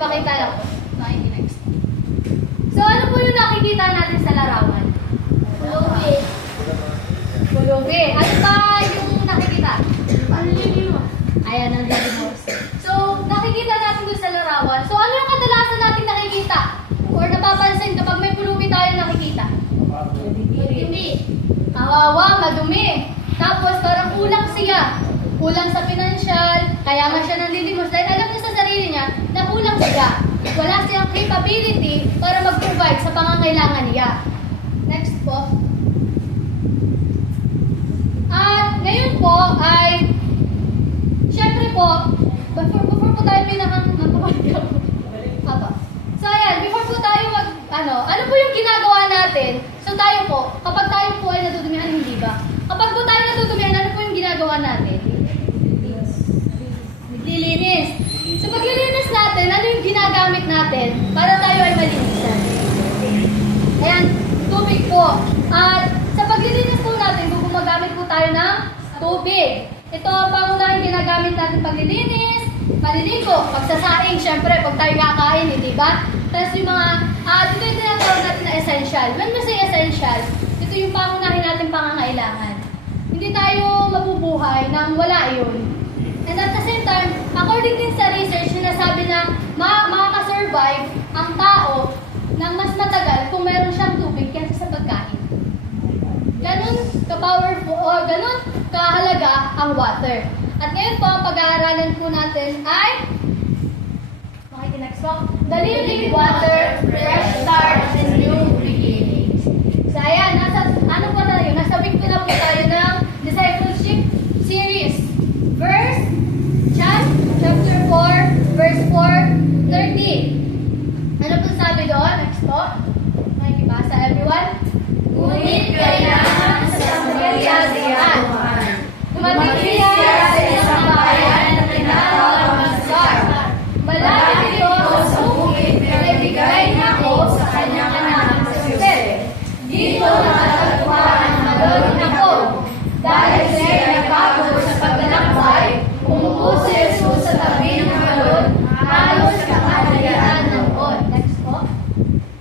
Papakita lang po. Next. So, ano po yung nakikita natin sa larawan? Pulubi. Pulubi. Ano pa yung nakikita? Ayan, ang limos. So, nakikita natin doon sa larawan. So, ano yung kadalasan natin nakikita? Or napapansin kapag may pulubi tayo nakikita? Madumi. Kawawa, madumi. Tapos, parang kulang siya. Kulang sa financial, kaya nga siya nanlilimos dahil alam niya sa sarili niya na kulang siya. Wala siyang capability para mag-provide sa pangangailangan niya. Next po. At ngayon po ay, syempre po, before po tayo So ayan, before po tayo ano po yung ginagawa natin? So tayo po, kapag tayo po ay natudumihan, hindi ba? Kapag po tayo natudumihan, ano po yung ginagawa natin? Naglilinis. So paglilinis natin, ano yung ginagamit natin para tayo ay malinisan? Ayan, tubig po. At sa paglilinis po natin, gumagamit po tayo ng tubig. Ito ang pangunahing ginagamit natin paglilinis, paliligo, pagsasaing, syempre, pag tayo kakain, di ba? Tapos yung mga, ito yung tinatawag natin na essential. When we say essential, ito yung pangunahin natin pangangailangan. Hindi tayo mabubuhay nang wala yun. And at the same time, according din sa research, sinasabi na makaka-survive ang tao ng mas matagal kung meron siyang tubig kaysa sa pagkain. Ganun ka-powerful o ganun kahalaga ang water. At ngayon po, ang pag-aaralan po natin ay next po, the living water, fresh start, and new beginnings. So ayan, ano po tayo? Nasa week 2 na po tayo ng discipleship series. Verse, chapter 4, verse 4, 30. Ano po sabi doon? Next po. Makikipasa everyone. Ngunit kailangan sa Samaria dumating siya sa isang bayan na tinatawag na Sychar. Malapit ito sa bukid na nagbigay niya ako sa kanyang anak sa Jose. Dito nakatagpuan ang malulong na ko. Dahil siya nagpagod sa paglalakbay, umupo si Jesus sa tabi ng malon, halos kakalagyan ng on. Next po.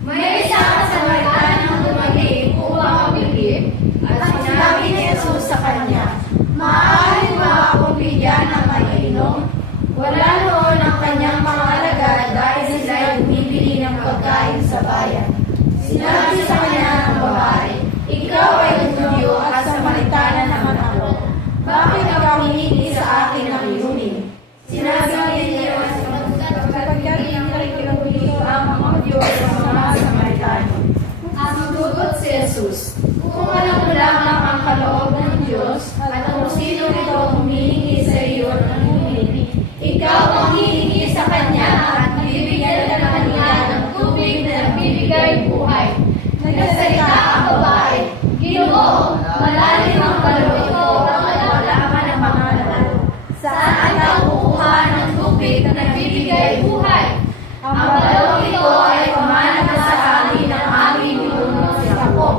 May isang Samaritanang dumating upang mamili, at sinabi ni Jesus sa kanya, "Maaari ba akong bigyan ng mainom?" Wala noon ang kanyang mga alagad dahil sila'y bumibili ng pagkain sa bayan. Sinabi sa kanya ng babae, "Ikaw ay Hudyo at Samaritana naman ako. Bakit ikaw hihingi sa akin ng inumin?" Sinabi niya sapagkat hindi kinukulit ang mga Hudyo sa mga Samaritano. At sumagot si Jesus, "Kung alam mo lamang ang kaloob ng Diyos at kung sino nito humihingi sa iyo ng inumin, ikaw ang hihingi sa kanya at bibigyan ka naman niya ng tubig na nagbibigay buhay." Nagsalita ang babae, "Ginoo, malalim ang kaloob ko at wala ka ng pangalan. Saan ka kukuha ng tubig na nagbibigay buhay? Ang balong ito ay pamana sa amin ng aming ninuno si Jacob.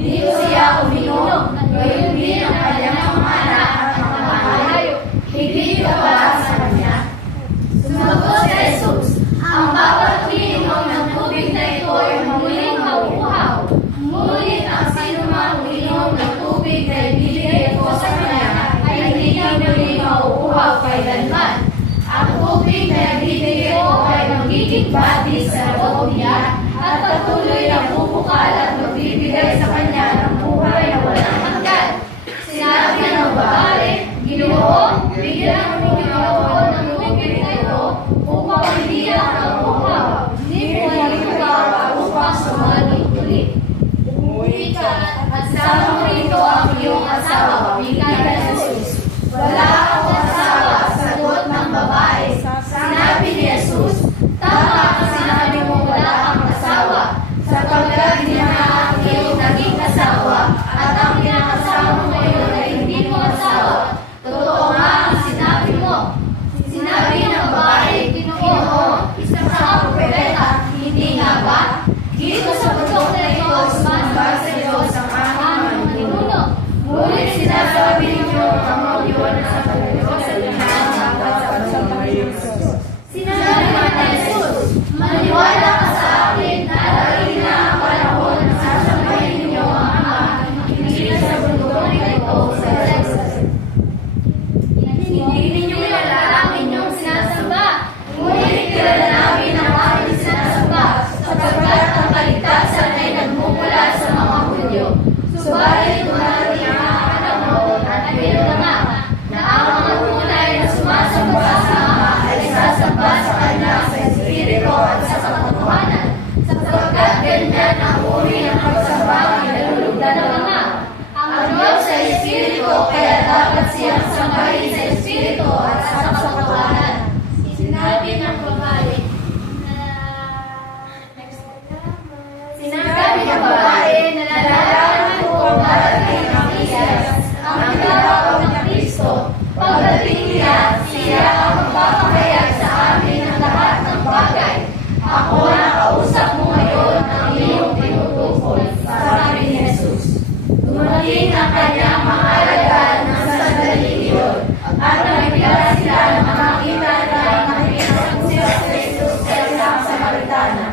Dito siya uminom, gayon din ang kanyang mga anak at mga hayop. Higit ka ba sa kanya?" Sumagot si Jesus, "Ang bawat umiinom ng tubig na ito ay muling mauuhaw. Ngunit ang sinumang umiinom ng tubig na ibibigay ko sa kanya ay hindi niya muling mauuhaw kailanman. Ang tubig na ibibigay ko ay magiging batis sa loob niya at patuloy na bubukal at magbibigay sa kanya ng buhay na walang hanggan." Sinabi ng babae, "Ginoo, bigyan mo ako ng tubig na ito upang hindi ako uhaw. Hindi mo ikaw upang sumali ulit. Umuwi ka at sama mo rito ang iyong asawa." Wika ni Jesus, "Wala akong asawa," sagot ng babae. Sinabi ni Jesus, "Tama ang sinabi mo, wala kang asawa, sapagkat ang iyong naging asawa at ang pinakasama mo ngayon ay hindi mo asawa. Totoo nga ang sinabi mo." Sinabi ng babae, "Ginoo, isa ka propeta, hindi nga ba? Dito sa bundok na ito Subalit dumating ang panahon at ngayon na nga, na ang mga tunay na sumasamba sa Ama ay sasamba sa Kanya sa Espiritu at sa katotohanan, sapagkat ganyan ang uri ng pagsambang inalulugdan ng Ama. Ang Diyos ay Espiritu, kaya dapat siyang sambahin sa Espiritu at sa katotohanan. Sinabi ng babae na nalalaman ko ang darating ng Mesiyas, ang tinatawag na Kristo. Pagdating niya, siya ang magpapahayag sa amin ng lahat ng bagay. Ako na kausap mo ngayon ang iyong tinutukoy, sabi ni Jesus. Dumating ang kanyang mga alagad ng sandaling iyon, at nagpila sila na makakita na nakikita si Jesus sa isang Samaritana.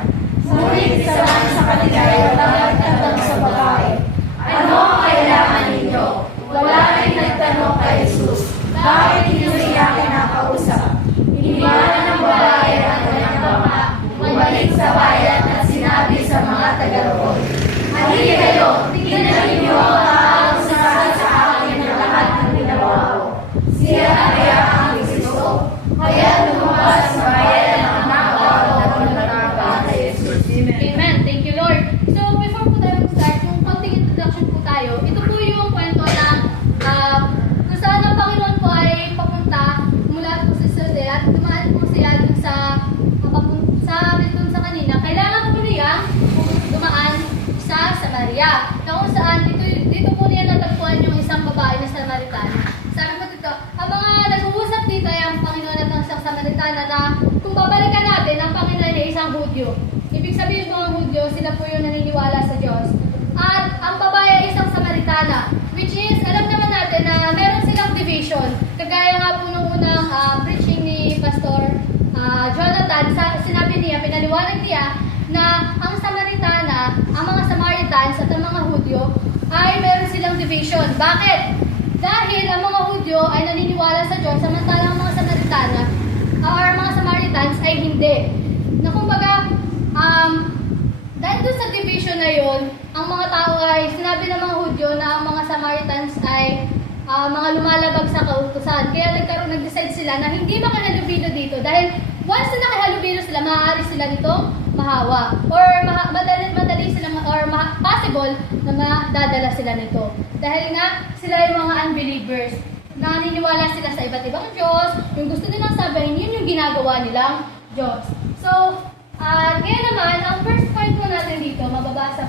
Ngunit isa lang sa kanila ay nagtanong sa babae, ano ang kailangan ninyo? Wala rin nagtanong kay Jesus, bakit ninyo siya kinakausap? Iniwanan ng babae ang kanyang baka, bumalik sa bayan at sinabi sa mga taga-roon, halili kayo, tingnan ninyo ang sinasabi sa akin ng lahat ng ginawa ko. Siya ay ang Kristo, kaya lumabas sa bayan ang nakawag at nagtatawa kay Jesus. Amen. Thank you, Lord. So, before po tayo mag-start, yung konting introduction po tayo, ito po yung kwento ng kung saan ang Panginoon po ay papunta mula po sa Israel at dumaan po siya dun sa kanina. Kailangan po niya dumaan sa Samaria. Na kung saan, dito po niya natagpuan yung isang babae na Samaritana. Sabi po dito, ang mga nag-uusap dito ay ang Panginoon at ang isang Samaritana na kung babalikan natin, ang Panginoon ay isang Hudyo. Ibig sabihin mga Hudyo, sila po yung naniniwala sa Diyos. At ang babae ay isang Samaritana, which is, alam naman natin na meron silang division. Kagaya nga po nung unang preaching ni Pastor Jonathan, sinabi niya, pinaliwanag niya, na ang Samaritana, ang mga Samaritans at ang mga Hudyo ay meron silang division. Bakit? Dahil ang mga Hudyo ay naniniwala sa Diyos, samantalang ang mga Samaritana or mga Samaritans ay hindi. Na kumbaga, dahil doon sa division na yon, ang mga tao ay, sinabi ng mga Hudyo na ang mga Samaritans ay mga lumalabag sa kautusan. Kaya nag-decide sila na hindi makahalubilo dito dahil once na nakahalubilo sila, maaari sila nitong mahawa. Or madali sila, or possible na madadala sila nito. Dahil nga, sila yung mga unbelievers. Naniniwala sila sa iba't ibang Diyos. Yung gusto nilang sabihin, yun yung ginagawa nilang Diyos. So, ngayon naman, ang first point po natin dito, mababasa,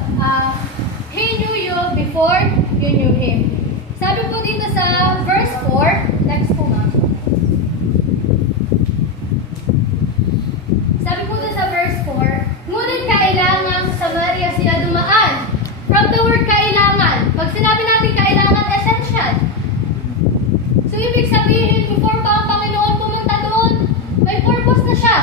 He knew you before you knew Him. Sabi po dito sa verse 4, next po ma'am. Sabi po dito sa verse 4, ngunit kailangan sa Samaria siya dumaan. From the word kailangan, pag sinabi natin kailangan, essential. So, ibig sabihin, before pa ang Panginoon pumunta doon, may purpose na siya.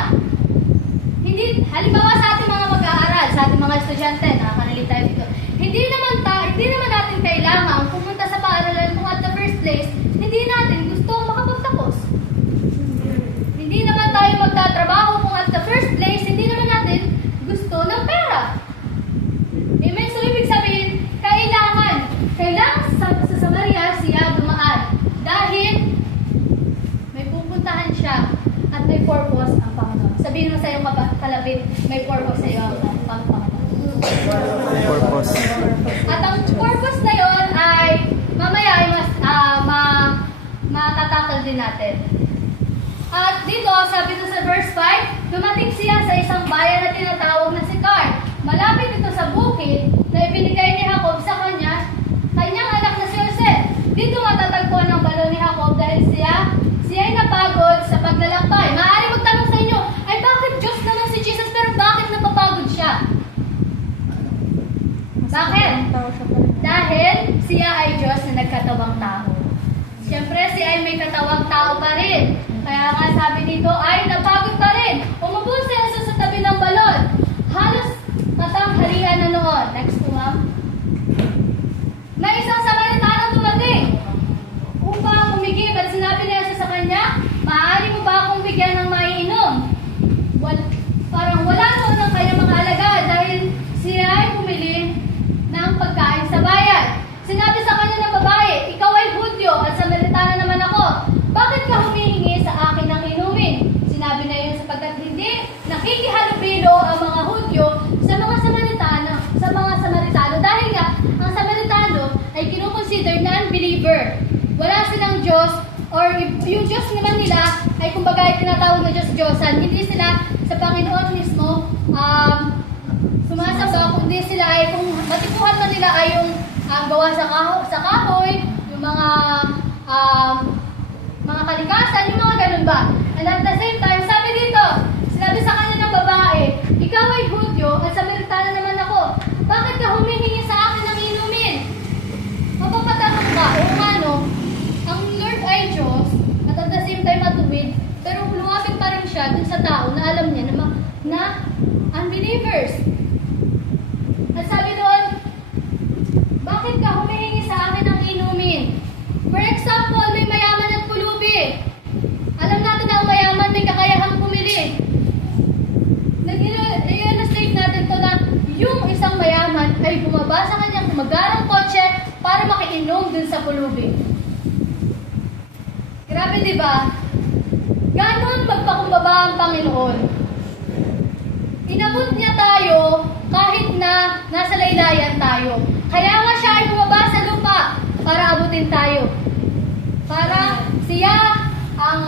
Hindi, halimbawa sa ating mga mag-aaral, sa ating mga estudyante, nakakanalig tayo dito, hindi naman natin kailangan pumunta sa paaralan kung at the first place, hindi natin gusto makapagtapos. Hindi naman tayo magtatrabaho kung at the first place, hindi naman natin gusto ng pera. Amen? So, ibig sabihin, kailangan sa Samaria siya dumaan. Dahil may pupuntahan siya at may purpose ang Panginoon. Sabihin mo sa iyong kalapit, may purpose sa iyo ang Panginoon. Purpose. At ang purpose na yon ay mamaya ay matatakal din natin. At dito, sabi ito sa verse 5, dumating siya sa isang bayan na tinatawag na Sicar. Malapit ito sa bukid na ibinigay ni Jacob sa kanyang anak na si Jose. Dito matatagpuan ang balon ni Jacob dahil siya ay napagod sa paglalakbay. Maaari magtanong sa inyo, ay bakit Diyos naman si Jesus pero bakit napapagod siya? Bakit? Dahil siya ay Diyos na nagkatawang tao. Siyempre, siya ay may katawang tao pa rin. Kaya nga sabi dito, ay napagod pa rin. Umupo si Jesus sa tabi ng balon. Halos matanghalian na noon. Next to ma'am. May isang Samaritano dumating upang umigib at sinabi ni Jesus sa kanya, maaari mo ba akong bigyan ng maiinom? Parang wala noon ang kanyang mga alagad dahil siya ay pumili ng pagkain sa bayan. wala silang Diyos, or yung Diyos naman nila ay kumbaga ay tinatawag na Diyos-Diyosan. Hindi sila sa Panginoon mismo sumasamba, kundi sila ay, kung matipuhan man nila ay yung gawa sa kahoy, yung mga kalikasan, yung mga ganun ba. And at the same time, sabi dito, sinabi sa kanya ng babae, ikaw ay Hudyo at Samaritana naman ako. Bakit ka humihingi sa akin ng inumin? Mapapatanong ka, o ano, ang Lord ay Diyos, at the same time matuwid, pero lumapit pa rin siya dun sa tao na alam niya na unbelievers. At sabi doon, bakit ka humihingi sa akin ng inumin? For example, may mayaman at pulubi. Alam natin na ang mayaman may kakayahang pumili. I-illustrate natin to na yung isang mayaman ay bumaba sa kanyang magarang kotse para makiinom dun sa pulubi. Grabe, di ba? Ganon magpakumbaba ang Panginoon. Inabot niya tayo kahit na nasa laylayan tayo. Kaya nga siya ay bumaba sa lupa para abutin tayo. Para siya ang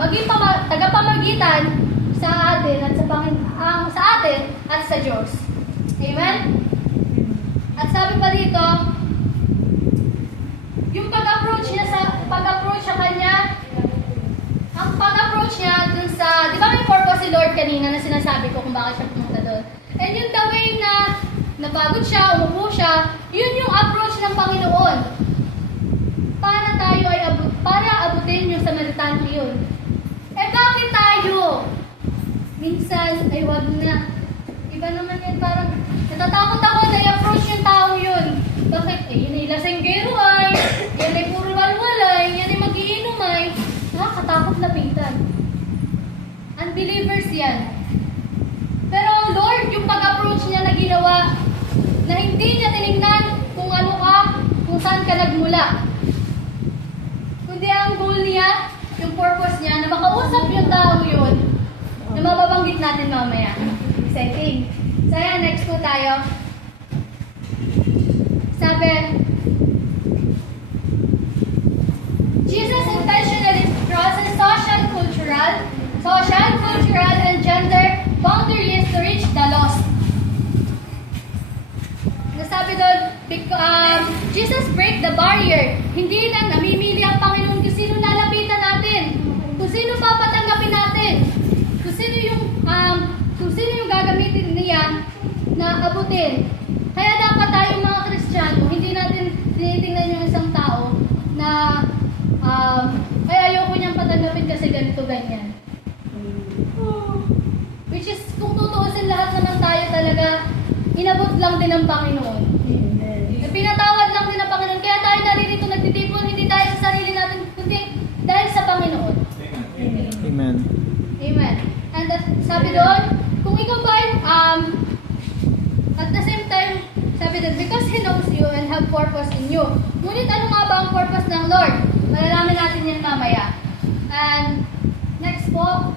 maging tagapamagitan sa atin at sa atin at sa Diyos. Amen? At sabi pa dito, yung pag-approach sa kanya, ang pag-approach niya dun sa, di ba may purpose si Lord kanina na sinasabi ko kung bakit siya pumunta doon? And yung the way na napagod siya, umupo siya, yun yung approach ng Panginoon. Para abutin yung Samaritano yun. Eh bakit tayo? Minsan, ay wag na. Iba naman yan, parang natatakot ako na i-approach yung tao yun. Bakit? Eh, yun ay lasenggero ay, yan ay puro walwalay, yan ay magiinom ay. Nakakatakot lapitan. Unbelievers yan. Pero Lord, yung pag-approach niya na ginawa, na hindi niya tinignan kung ano ka, kung saan ka nagmula. Kundi ang goal niya, yung purpose niya, na makausap yung tao yun, na mababanggit natin mamaya. Exciting. So ayan, next po tayo. Sabi, Jesus intentionally crosses social, cultural, and gender boundaries to reach the lost. Nasabi doon, Jesus break the barrier. Hindi lang namimili ang Panginoon kung sino lalapitan natin, kung sino papatanggapin natin, kung sino yung gagamitin niya na abutin. Kaya dapat tayong mga Kristiyano, hindi natin tinitingnan yung isang tao na ay ayoko niyang patanggapin kasi ganito, ganyan. Which is, kung tutuusin lahat naman tayo talaga, inabot lang din ng Panginoon. Pinatawad lang din ng Panginoon. Kaya tayo naririto nagtitipon, hindi dahil sa sarili natin, kundi dahil sa Panginoon. Amen. Amen. And sabi doon, kung ikaw ba ay, at the same time, sabi doon, because He knows you and have purpose in you. Ngunit ano nga ba ang purpose ng Lord? Malalaman natin yan mamaya. And next po,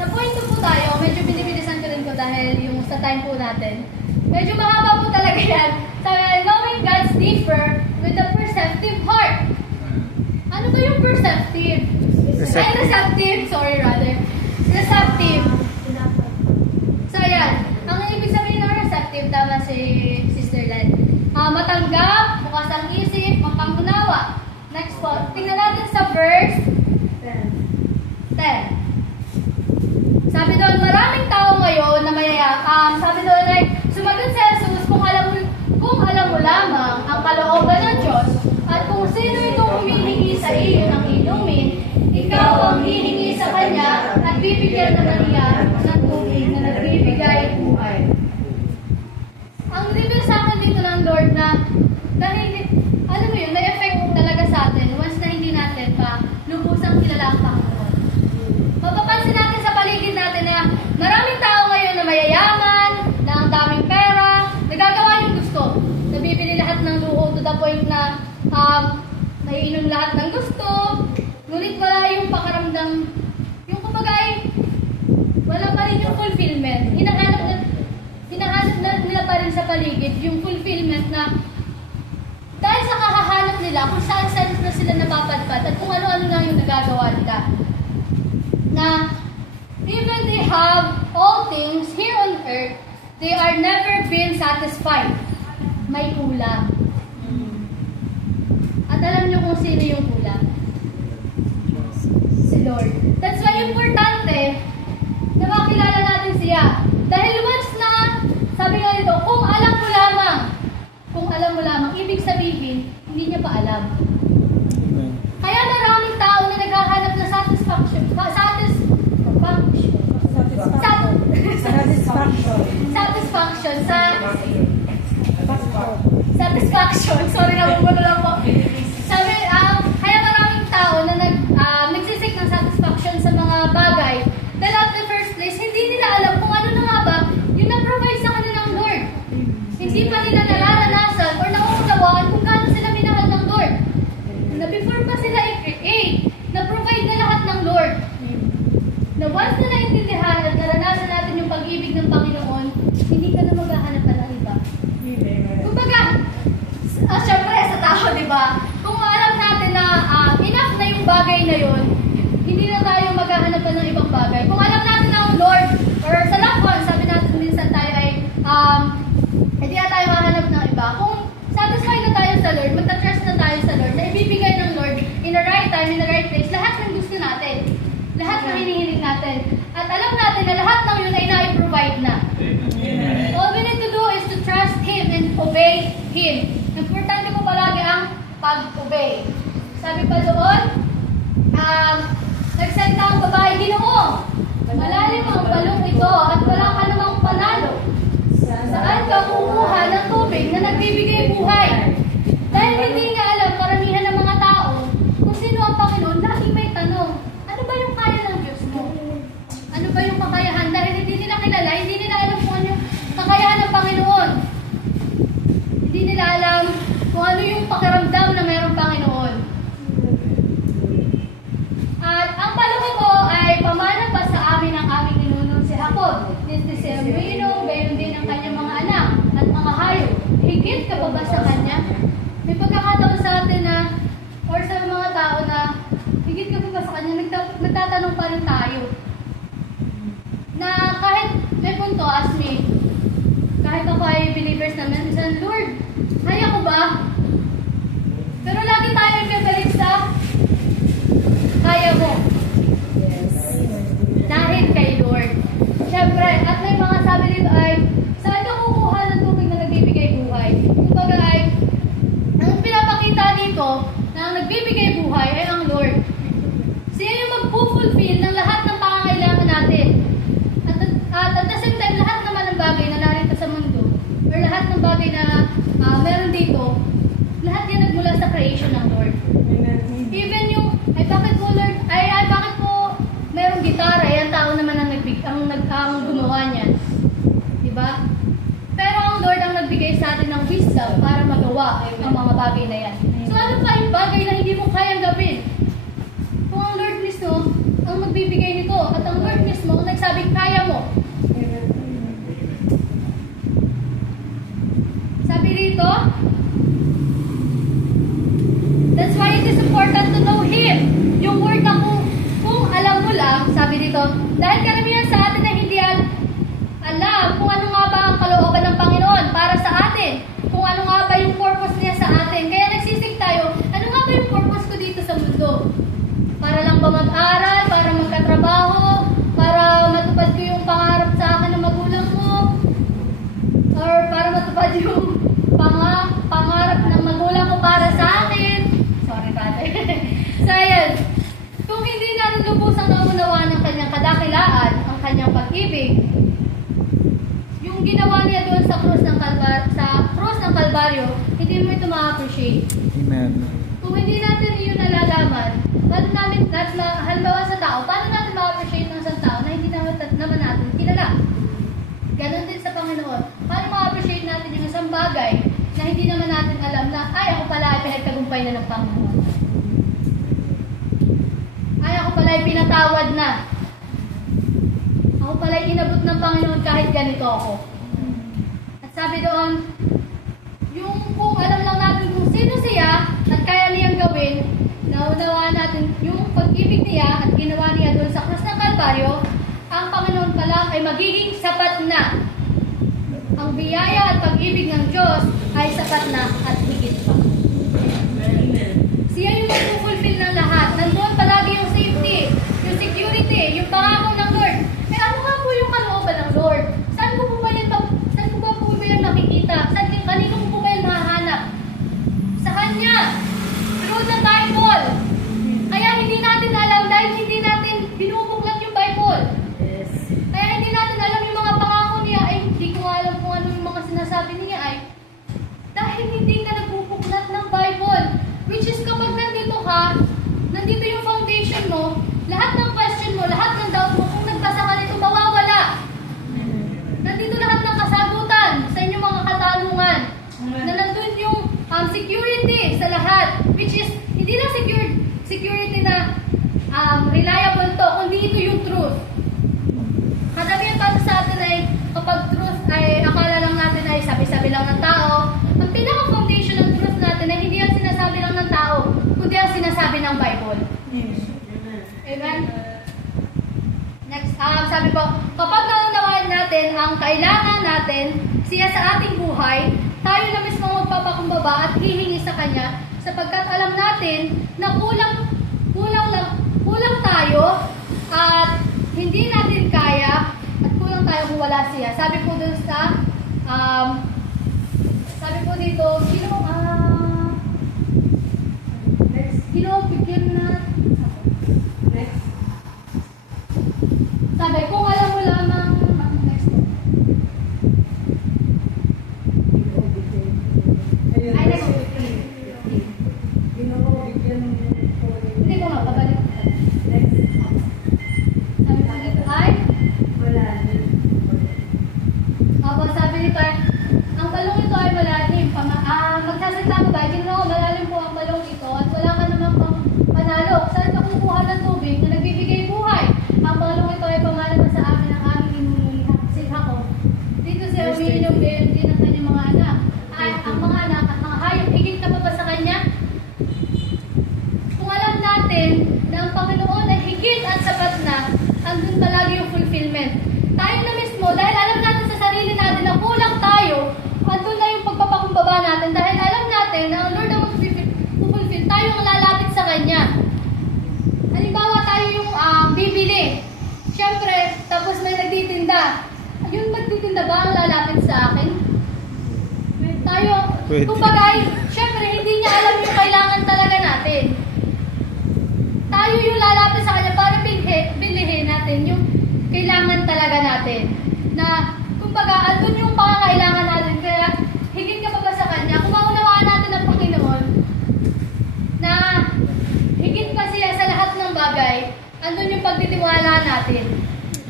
sa point 2 po tayo, medyo binibilisan ko rin ko dahil yung sa time po natin. Medyo mahaba po talaga yan. Sabi, knowing God's differ with the perceptive heart. Ano ba yung perceptive? Ay, receptive. Sorry, rather. Receptive. So, yan. Ang ibig sabihin ng receptive, tama si Sister Len. Matanggap, bukas ang isip, mapang-unawa. Next po. Tingnan natin sa verse 10. Sabi doon, maraming tao ngayon na mayayakam. Sabi doon ay, sumagot si Jesus, kung alam mo lamang ang kalooban ng Diyos at kung sino itong humihingi sa iyo ng inumin, ikaw ang hihingi sa Kanya at bibigyan naman niya ng tubig na nagbibigay buhay. Ang reveal sa akin dito ng Lord na dahil, alam mo yun, may effect talaga sa atin once na hindi natin pa lubusang kilala ang Panginoon. Mapapansin natin sa paligid natin na maraming tao ngayon na mayayaman, na ang daming pera, nagagawa yung gusto. Nabibili lahat ng luho to the point na naiinom lahat ng gusto, ngunit wala yung pakaramdam, yung kumbaga ay wala pa rin yung fulfillment. Hinahanap na nila pa rin sa paligid yung fulfillment na dahil sa kakahanap nila kung saan-saan na sila napapadpad at kung ano-ano lang yung nagagawa nila. Na even they have all things here on earth, they are never been satisfied. May kulang. At alam niyo kung sino yung kulang? Si Lord. That's why importante na makilala natin siya. Dahil once na, sabi nga dito, kung alam mo lamang, ibig sabihin, hindi niya pa alam. Kaya maraming tao na naghahanap ng satisfaction sorry na lang po. Kaya maraming tao na nagsisik ng satisfaction sa mga bagay dahil at the first place, hindi nila alam kung ano na nga ba yung na-provide sa kanilang Lord. Hindi pa nila nararanasan or nauunawaan kung gaano sila minahal ng Lord. Na before pa sila i-create, na-provide na lahat ng Lord. Na once na naintindihan at naranasan natin yung pag-ibig ng Panginoon, hindi ka na maghahanap pa ng iba. Kumbaga, syempre sa tao, di ba? Kung alam natin na enough na yung bagay na yun, hindi na tayo maghahanap pa ng ibang bagay. Kung alam natin na ang Lord, or sa loved one, sabi natin minsan tayo ay, hindi na tayo mahanap ng iba. Kung satisfied na tayo sa Lord, magta-trust na tayo sa Lord, na ibibigay ng Lord in the right time, in the right place, lahat ng gusto natin. Lahat ng hinihiling natin. At alam natin na lahat ng yun ay na-provide na. All we need to do is to trust Him and obey Him. Importante po palagi ang pag-obey. Sabi pa doon, nagsalita ang babae, Ginoo, malalim ang balong ito at wala ka namang panalo. Saan ka kumuha ng tubig na nagbibigay buhay? Dahil hindi nga alam karamihan ng mga tao kung sino ang Panginoon, laging may tanong, ano ba yung kaya ng Diyos mo? Ano ba yung kakayahan? Dahil hindi nila kilala, hindi nila alam kung ano yung kakayahan ng Panginoon. Hindi nila alam kung ano yung pakiramdam na mayroong Panginoon. At ang palungo ko ay pamana pa sa amin ang aming ninunong si Jacob. Dito si Amrino, gayon din ang kanyang mga anak at mga hayop. Higit ka pa ba sa kanya? May pagkakataon sa atin na, or sa mga tao na, higit ka pa ba sa kanya? Nagtatanong pa rin tayo. Na kahit may punto, as me, kahit ako ay believers naman, minsan, Lord, kaya ko ba? Pero lagi tayo nagkabalik sa kaya mo. Dahil kay Lord. Siyempre, at may mga sabi dito ay, saan ka kukuha ng tubig na nagbibigay buhay? Kumbaga ay, ang pinapakita dito na ang nagbibigay buhay ay ang Lord. Siya yung mag-fulfill ng lahat ng pangangailangan natin. At at the same time, lahat naman ng bagay na narito sa mundo, or lahat ng bagay na meron dito, lahat yan nagmula sa creation ng Lord. Even yung, ay bakit po Lord, ay bakit po merong gitara, ay ang tao naman ang gumawa niyan. Diba? Pero ang Lord ang nagbigay sa atin ng wisdom para magawa ang mga bagay na yan. So ano pa yung bagay na hindi mo kayang gawin? Kung ang Lord mismo ang magbibigay nito, at ang Lord mismo ang nagsabing kaya mo. Sabi dito, that's why it is important to know Him. Yung word na kung alam mo lang, sabi dito, dahil karamihan sa atin na hindi alam kung ano nga ba ang kalooban ng Panginoon para sa atin. Kung ano nga ba yung purpose niya sa atin. Kaya nagsisik tayo, ano nga ba yung purpose ko dito sa mundo? Para lang ba mag-aral? Para magkatrabaho? Para matupad ko yung pangarap sa akin ng magulang mo? Or para matupad yung pangarap ng magulang ko para sa akin? Sorry, tatay. So, ayan. Kung hindi natin lubusang naunawaan ng kanyang kadakilaan, ang kanyang pag-ibig, yung ginawa niya doon sa krus ng Kalbaryo, hindi mo ito ma-appreciate. Amen. Kung hindi natin yun nalalaman, halimbawa sa tao, paano natin ma-appreciate ng isang tao na hindi naman natin kilala? Ganon din sa Panginoon. Paano ma-appreciate natin yung isang bagay na hindi naman natin alam na, ay, ako pala ay pinagtagumpay na ng Panginoon. Ay, ako pala ay pinatawad na. Ako pala ay inabot ng Panginoon kahit ganito ako. At sabi doon, yung kung alam lang natin kung sino siya, at kaya pag-ibig niya at ginawa niya doon sa krus ng Kalbaryo, ang Panginoon pala ay magiging sapat na. Ang biyaya at pag-ibig ng Diyos ay sapat na at higit pa. Siya yung mag-fulfill ng lahat. Nandoon palagi yung safety, yung security, yung pangako ng Lord. Eh ano nga po yung kalooban ng Lord? Saan ko po ba yan makikita? Kanino ko po ba yan mahahanap? Sa Kanya. Through the Bible. Kaya hindi natin alam dahil hindi natin binubuklat yung Bible. Kaya hindi natin alam yung mga pangako niya. Ay, hindi ko alam kung ano yung mga sinasabi niya ay. Dahil hindi ka nagbubuklat ng Bible. Which is kapag nandito ka, nandito yung foundation mo, lahat ng question mo, lahat ng doubt mo, kung nagbasa ka nito, mawawala. Nandito lahat ng kasagutan sa inyong mga katanungan. Na nandun yung security sa lahat. Which is, hindi lang security na reliable to, kundi ito yung truth. Kadamihan pa sa atin ay, kapag truth ay akala lang natin ay sabi-sabi lang ng tao, ang pinaka-foundation ng truth natin ay hindi ang sinasabi lang ng tao, kundi ang sinasabi ng Bible. Amen? Next, sabi po, kapag naunawain natin ang kailangan natin siya sa ating buhay, tayo na mismo magpapakumbaba at hihingi sa Kanya sapagkat alam natin na kulang tayo at hindi natin kaya at kulang tayo kung wala siya. Sabi po dun sa sabi po dito, bigyan na sabi, kung alam mo lamang next ay next hindi ko nga pabalik sabi po dito ay sabi nito ay ang balong ito ay malalim magsasalita mo ba, ginawa malalim po ang balong ito at wala ka namang panalo saan ka kukuha ng tubig na nagbibigay buhay. Ang balong ito ay pamana sa amin ang aming inunuliha ko. Dito siya umiinom din ng kanyang mga anak. Ang mga anak at mga hayop, higit ka pa ba sa kanya? Kung alam natin na ang Panginoon ay higit at sapat na, andun palagi yung fulfillment. Tayo na mismo, dahil alam natin sa sarili natin na kulang tayo, andun na yung pagpapakumbaba natin dahil alam natin na ang Lord ang mag-fulfill, tayo ang lalapit sa Kanya. Halimbawa tayo yung bibili. Siyempre, tapos may nagtitinda. Yung nagtitinda ba ang lalapit sa akin? Tayo, kumbaga, siyempre, hindi niya alam yung kailangan talaga natin. Tayo yung lalapit sa kanya para bilihin natin yung kailangan talaga natin. Na, kumbaga, andun yung pangangailangan natin. Kaya, higit ka pa ba sa kanya? Kung maunawaan natin ang Panginoon, na higit pa siya sa lahat ng bagay, andun yung pagtitiwala natin.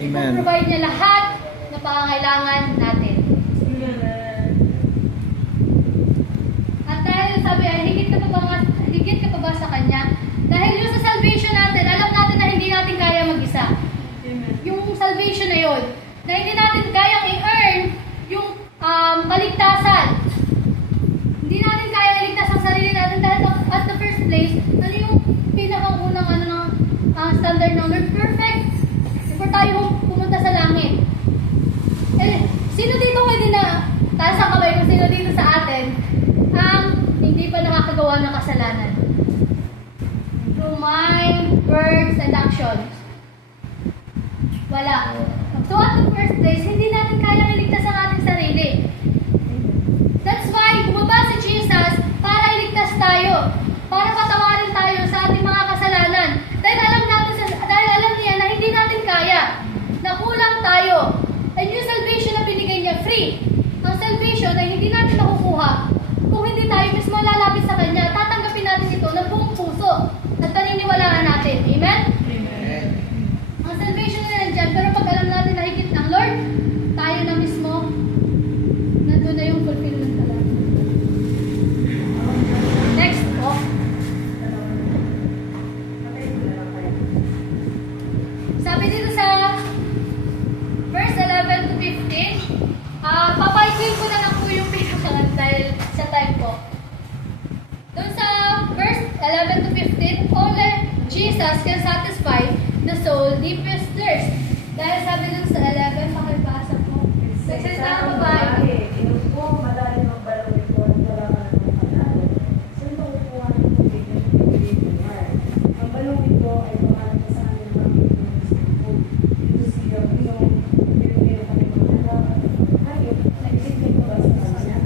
Amen. I-provide niya lahat na pangangailangan natin. At dahil sabi ay, higit ka pa ba sa Kanya? Dahil yung sa salvation natin, alam natin na hindi natin kaya mag-isa. Yung salvation na yun, na hindi natin kayang i-earn yung kaligtasan. Hindi natin kaya iligtas ang sarili natin dahil at the first place, ano yung pinakaunang standard ng Lord? Perfect. Before tayo pumunta sa langit. Sino dito pwede na, taas ang kamay kung sino dito sa atin, ang hindi pa nakakagawa ng kasalanan? Through mind, words, and actions. Wala. So at the first place, hindi natin kaya iligtas ang ating sarili. That's why, bumaba si Jesus para iligtas tayo. Para patawarin tayo sa ating mga kasalanan. Dahil alam niya na hindi natin kaya. Na kulang tayo. And yung salvation na binigay niya, free. Ang salvation ay hindi natin nakukuha kung hindi tayo mismo lalapit sa Kanya. Tatanggapin natin ito ng buong puso at paniniwalaan natin. Amen? Amen. Ang salvation na nandiyan, pero pag alam natin na higit ng Lord, tayo na mismo, nandun na yung fulfillment talaga. Next po. Sabi dito sa verse 11 to 15, papaikil ko na lang po yung pinakalan dahil sa time po. Doon sa verse 11 to 15, only Jesus can satisfy the soul deepest thirst. Dahil sabi dun sa 11, pakibasa po. Nagsalita ang babae. Inupo, malalim ang balong ito at wala ka ng panalo. Saan makukuha ng tubig na pinipili ng Lord? Ang balong ito ay pangalan sa amin ng mga Pilipino. Dito siya inom, pinipili kami ng anak at hayop na isipin ko ba sa kanya?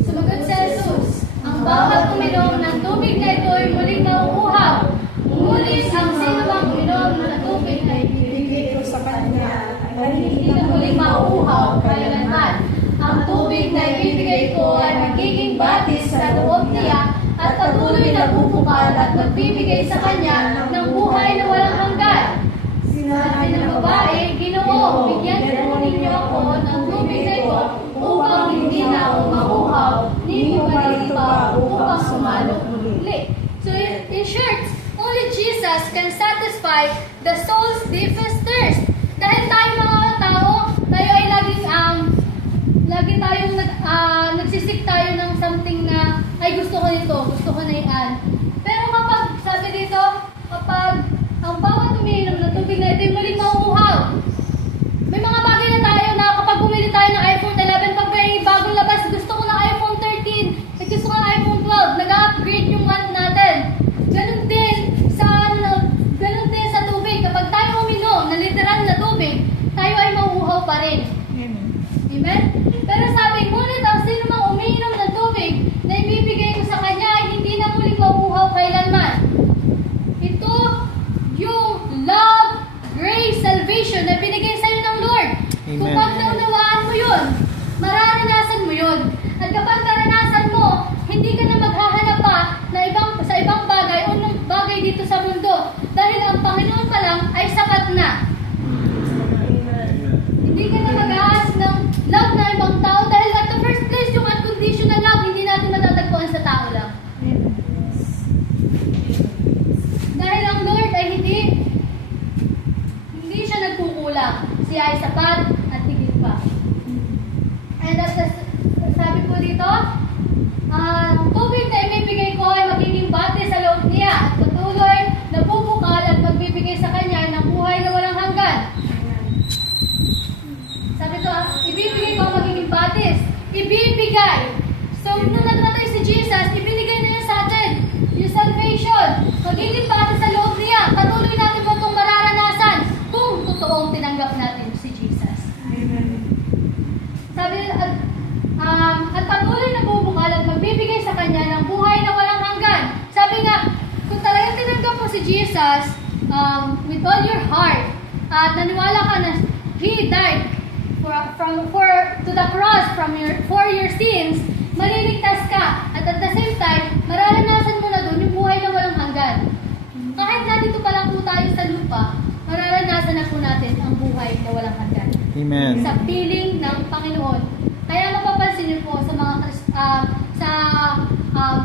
Sumagot si Jesus, ang bawat uminom ng tubig na ito ay muling mauuhaw. Ngunit ang sino mang uminom ng tubig na ibibigay ko sa kanya ay hindi na muling mauuhaw kailanman. Ang tubig na ibibigay ko ay magiging batis sa loob niya at patuloy na bubukal at magbibigay sa kanya ng buhay na walang hanggan. Sinabi ng babae, Ginoo, bigyan po ninyo ako ng tubig na ito upang hindi na ako mauhaw, ni bumalik pa upang sumalok muli. So in short, only Jesus can satisfy the soul's deepest thirst. Dahil tayo mga tao, tayo ay lagi tayong nagsisik tayo ng something na, ay gusto ko nito, gusto ko na yan. Pero kapag, sabi dito, kapag ang bawat umiinom ng tubig na ito ay muling mauuhaw. May mga bagay na tayo na kapag bumili tayo ng iPhone 11, pag may bagong labas, gusto ko ng iPhone 13, gusto ko ng iPhone 12, nag-upgrade yung want natin. Ganun din sa tubig. Kapag tayo uminom na literal na tubig, tayo ay mauuhaw pa rin. Amen? Pero sabi, ngunit ang sino mang umiinom ng tubig na ibibigay ko sa kanya ay hindi na muling mauuhaw kailanman. Ito yung love, grace, salvation na binigay sa'yo ng Lord. Amen. Kung pag naunawaan mo yun, mararanasan mo yun. At kapag naranasan mo, hindi ka na maghahanap pa sa ibang bagay o ng bagay dito sa mundo. Dahil ang Panginoon pa lang ay sapat na. Hindi ka na mag-aas ng love na ibang tao dahil at the first place, yung unconditional love, hindi natin matatagpuan sa tao lang. Dahil ang Lord ay hindi siya nagkukulang. Siya ay sapat at higit pa. And sabi po dito, ang tubig na ibibigay ko ay magiging bate sa loob niya at patuloy na bubukal at magbibigay sa kanya ng buhay na walang hanggan. Sabi ko, ibibigay ko ang magiging batis. Ibibigay. So, nung nagmatay si Jesus, ibinigay na yun sa atin. Yung salvation. Magiging batis sa loob niya. Patuloy natin po itong mararanasan kung totoong tinanggap natin si Jesus. Sabi, at patuloy na bubukal at magbibigay sa kanya ng buhay na walang hanggan. Sabi nga, kung talagang tinanggap mo si Jesus with all your heart at naniwala ka na He died to the cross for your sins, maliligtas ka. At the same time, mararanasan mo na doon yung buhay na walang hanggan. Kahit nandito pa lang po tayo sa lupa, mararanasan na po natin ang buhay na walang hanggan. Amen. Sa piling ng Panginoon. Kaya mapapansin niyo po sa mga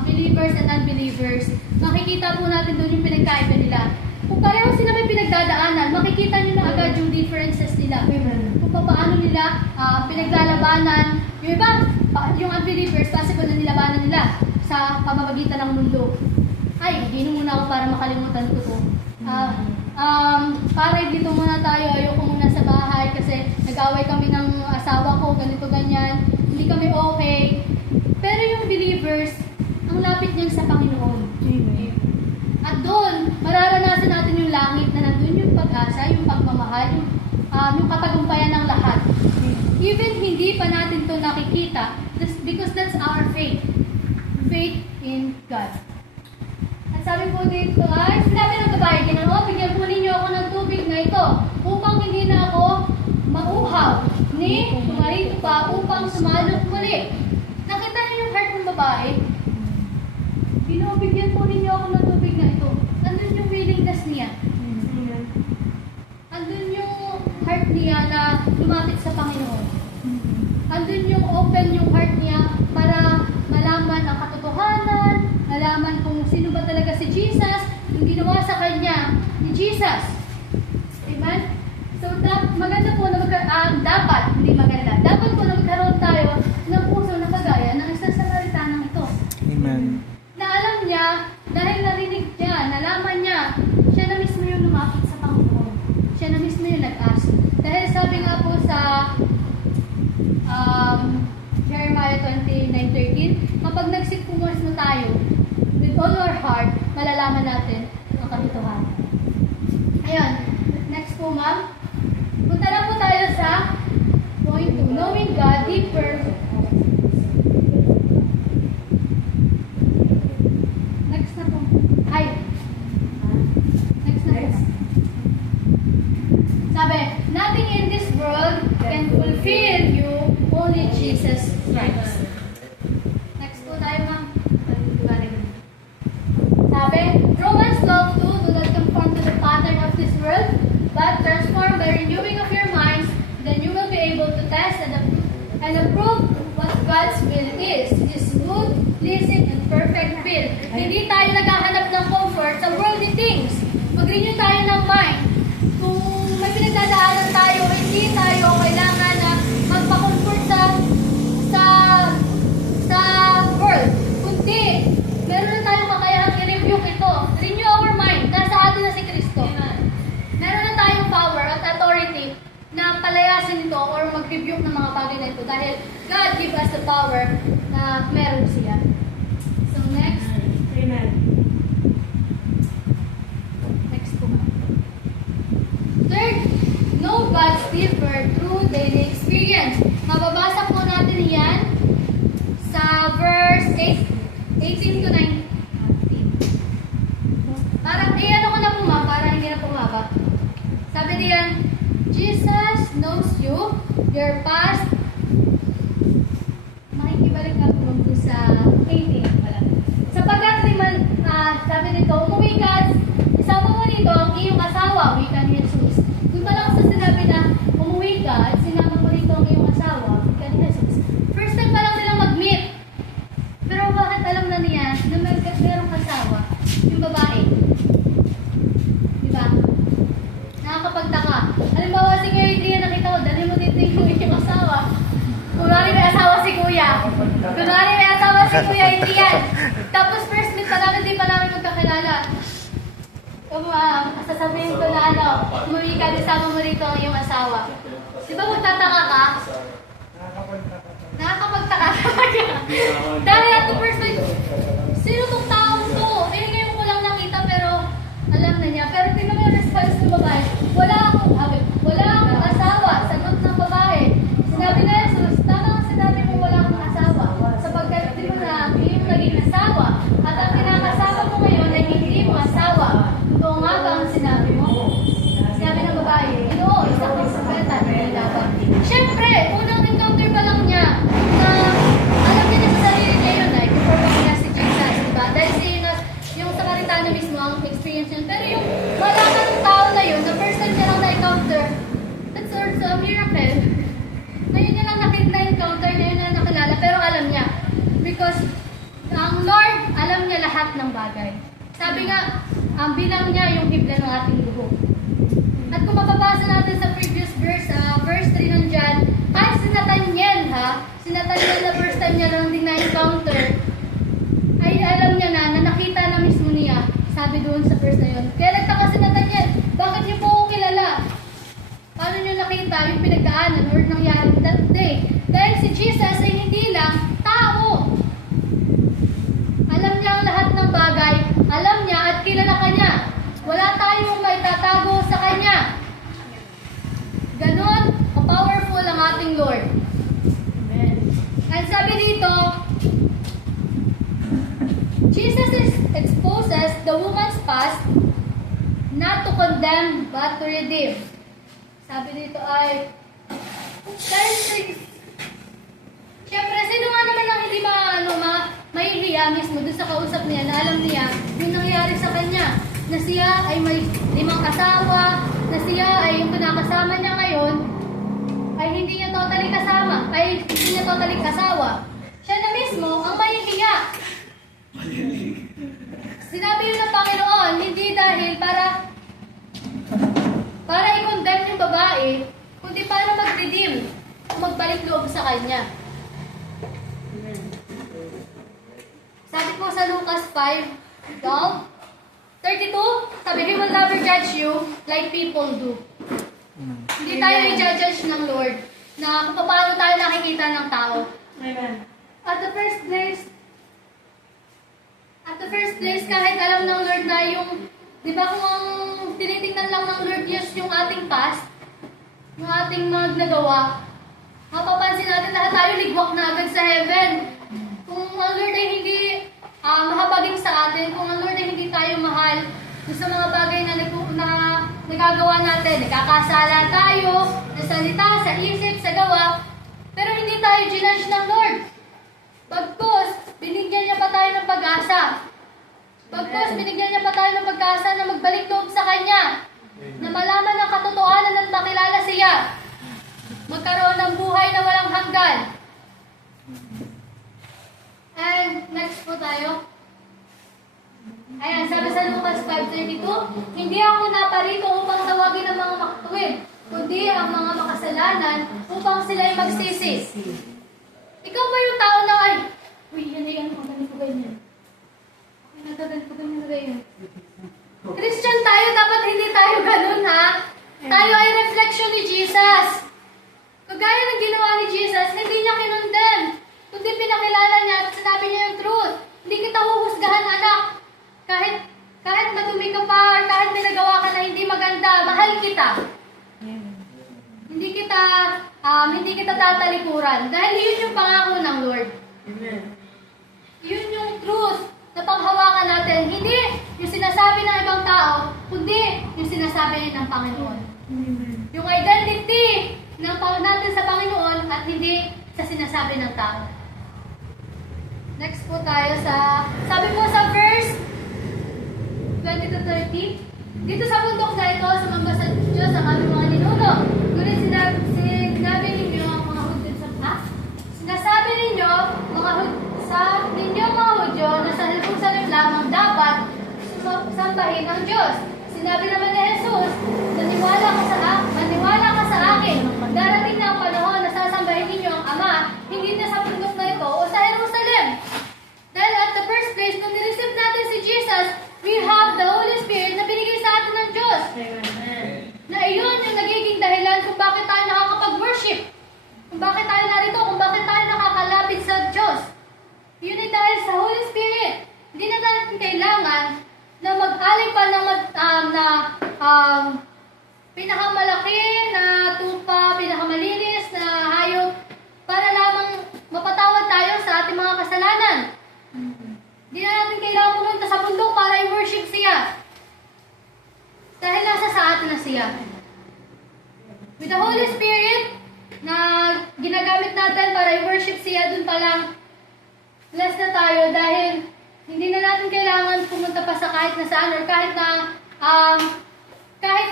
believers and unbelievers, makikita po natin doon yung pinagkaiba nila. Kung pareho sila may pinagdadaanan, makikita niyo na agad yung differences nila. Kung paano nila pinaglalabanan. Yung iba, yung unbelievers, possible na nilabanan nila sa pamamagitan ng mundo. Ay, hindi muna ako para makalimutan ko to. Para dito muna tayo, ayoko muna sa bahay kasi nag-away kami ng asawa ko, ganito, ganyan. Hindi kami okay. Pero yung believers, ang lapit niyan sa Panginoon. At doon, mararanasan natin yung langit na nandun yung pag-asa, yung pagmamahal, yung katagumpayan ng lahat. Even hindi pa natin to nakikita, because that's our faith. Faith in God. At sabi po dito, sinabi ng babae, Ginoo, bigyan po ninyo ako ng tubig na ito upang hindi na ako mauhaw, ni tumarito pa upang sumalok muli. Nakita niyo yung heart ng babae? Ginoo, bigyan po ninyo ako ng tubig na ito. Andun yung willingness niya. Andun yung heart niya na lumapit sa Panginoon. Andun yung open yung heart niya para malaman ang katotohanan, malaman kung sino ba talaga si Jesus, yung ginawa sa kanya ni Jesus. Amen? So, maganda po na dapat po na magkaroon tayo ng puso na kagaya ng isang Samaritanang ito. Amen. Na alam niya, dahil narinig niya, nalaman kapag nag-seek mo tayo, with all our heart, malalaman natin ang katotohanan. Ayun. Next po, ma'am. Punta na po tayo sa point 2. Knowing God deeper. Next na po. Ay. Next na po. Sabi, nothing in this world can fulfill you, only Jesus Christ. Next po tayo, ma'am. Sabi, Romans 12:2, do not conform to the pattern of this world, but transform by renewing of your minds, then you will be able to test and approve what God's will is, His good, pleasing, and perfect will. Hindi tayo naghahanap ng comfort sa worldly things. Mag-renew tayo ng mind. Kung may pinagdadaanan tayo, hindi tayo kailangan na magpa-comfort sa world. Kundi, meron na tayong kakayahang i-rebuke ito. Renew our mind. Nasa atin na si Kristo. Meron na tayong power at authority na palayasin ito or mag-rebuke ng mga bagay na ito dahil God give us the power na meron siya. So next. Amen. Next po. Third, know God's deeper through daily experience. Mababasa po natin yan sa verse 18 to 19. Parang, ano ko na po ma'am, para hindi na pumaba. Sabi diyan, Jesus knows you, your past. Makikibalik ako po sa 18 pala. Sapagkat sabi dito, umuwi ka, isama mo dito ang iyong asawa, wika ni Jesus. Kung pa lang sa sinabi na umuwi ka at sinama mo dito ang iyong asawa, wika ni Jesus. First time pa lang silang mag-meet. Pero bakit alam na niya na merong asawa, yung babae? Diba? Nakakapagtaka. Halimbawa si Kuya Adrian nakita ko, dali mo dito yung iyong asawa. Kunwari may asawa si Kuya. Kunwari may asawa si Kuya Adrian. Tapos first meet pa namin, di pa namin magkakilala. Sasabihin ko na umuwi ka, disama mo rito ang iyong asawa. Di ba magtataka ka? Nakakapagtaka ka. Dahil at the first meet, sino tong taong to? Ngayon ko lang nakita pero alam na niya. Pero tingnan mo yung response ng babae. Wala akong asawa. Sagot ng babae. Sinabi na Jesus, tama ang sinabi mo wala akong asawa. Sapagkat di mo na yung naging asawa. At ang kinakasama mo ngayon ay hindi mo asawa. Ito nga ba ang sinabi mo? Sinabi ng babae, isa kang sakweta. Siyempre, unang encounter pa lang niya na alam niya sa sarili niya yun ay perform niya si Jesus, diba? Dahil yung Samaritano mismo ang experience yun. Pero yung malaman ng tao na yun, the first time niya lang na-encounter, that's also a miracle. Ngayon niya lang na-encounter, ngayon niya lang nakilala, pero alam niya. Because ang Lord, alam niya lahat ng bagay. Sabi nga, ang bilang niya yung hibla ng ating buhok. At kung mababasa natin sa previous verse, verse 3 ng John, kahit si Nathaniel na first time niya lang din na-encounter, ay alam niya na nakita na mismo niya, sabi doon sa verse na yun. Kaya nagtaka si Nathaniel, bakit niyo po ako kilala? Paano niyo nakita yung pinagdaanan or nangyari that day? Dahil si Jesus ay hindi lang tao. Alam niya ang lahat ng bagay, alam niya at kilala ka niya. Wala tayong may tatago sa kanya. Ganon, powerful ang ating Lord. Amen. And sabi dito, Jesus exposes the woman's past not to condemn but to redeem. Sabi dito ay, siyempre, sino nga naman ang hindi mahihiya mismo doon sa kausap niya na alam niya yung nangyari sa kanya. Na siya ay may 5 asawa, na siya ay yung pinakasama niya ngayon, ay hindi niya totally asawa. Siya na mismo ang mahihiya. Sinabi yun ng Panginoon, hindi dahil para i-condemn yung babae, kundi para mag-redeem o magbalik loob sa kanya. Sabi po sa Lucas 5:32, sabi, He will never judge you like people do. Hindi tayo i-judge ng Lord na kung paano tayo nakikita ng tao. Amen. At the first place, first place, kahit alam ng Lord na yung, di ba kung ang tinitingnan lang ng Lord yes yung ating past, yung ating mga nagawa, mapapansin natin lahat tayo ligwak na agad sa heaven. Kung ang Lord ay hindi mahabagin sa atin, kung ang Lord ay hindi tayo mahal, kung sa mga bagay na nagagawa natin, nagkakasala tayo, sa salita, sa isip, sa gawa, pero hindi tayo ginudge ng Lord. Bagkus, binigyan niya pa tayo ng pag-asa. Bagkus, binigyan niya pa tayo ng pag-asa na magbalik loob sa Kanya, na malaman ang katotohanan at makilala siya, magkaroon ng buhay na walang hanggan. And next po tayo. Ayan, sabi sa Lucas 5:32, hindi ako naparito upang tawagin ang mga makatuwid, kundi ang mga makasalanan upang sila'y magsisi. Ikaw ba yung tao na ay, uy, yan, ganito ganyan. Ganito ganyan. Christian tayo, dapat hindi tayo ganun, ha? Tayo ay reflection ni Jesus. Kagaya ng ginawa ni Jesus, hindi niya kinondemn, kundi pinakilala niya at sinabi niya yung truth. Hindi kita huhusgahan, anak. Kahit madumi ka pa, or kahit may nagawa ka na hindi maganda, mahal kita. Hindi kita tatalikuran. Dahil yun yung pangako ng Lord. Amen. Yun yung truth na panghawakan natin. Hindi yung sinasabi ng ibang tao, kundi yung sinasabi ng Panginoon. Yung identity ng natin sa Panginoon at hindi sa sinasabi ng tao. Next po tayo sabi po sa verse 20-30, dito sa bundok na ito, sumamba sa Diyos ang aming mga ninuno. Ngunit sinabi ninyo, mga Hudyo, sinasabi ninyo, mga Hudyo, na sa Jerusalem lamang dapat sambahin ang Diyos. Sinabi naman ni Jesus, maniwala ka sa akin, darating na ang panahon na sasambahin ninyo ang Ama, hindi na sa bundok na ito o sa Jerusalem. Dahil at the first place, nung nireceive natin si Jesus, we have the Holy Spirit na binigay sa atin ng Diyos. Na iyon yung nagiging dahilan kung bakit tayo nakakapag-worship. Kung bakit tayo narito, kung bakit tayo nakakalapit sa Diyos. Yun ay dahil sa Holy Spirit. Hindi na natin kailangan na mag-alay pa ng pinakamalaki na tupa, pinakamalinis na hayop para lamang mapatawad tayo sa ating mga kasalanan. Hindi na natin kailangan pumunta sa bundok para i-worship siya. Dahil nasa sa atin na siya. With the Holy Spirit na ginagamit natin para i-worship siya, dun pa lang blessed na tayo dahil hindi na natin kailangan pumunta pa sa kahit na saan or kahit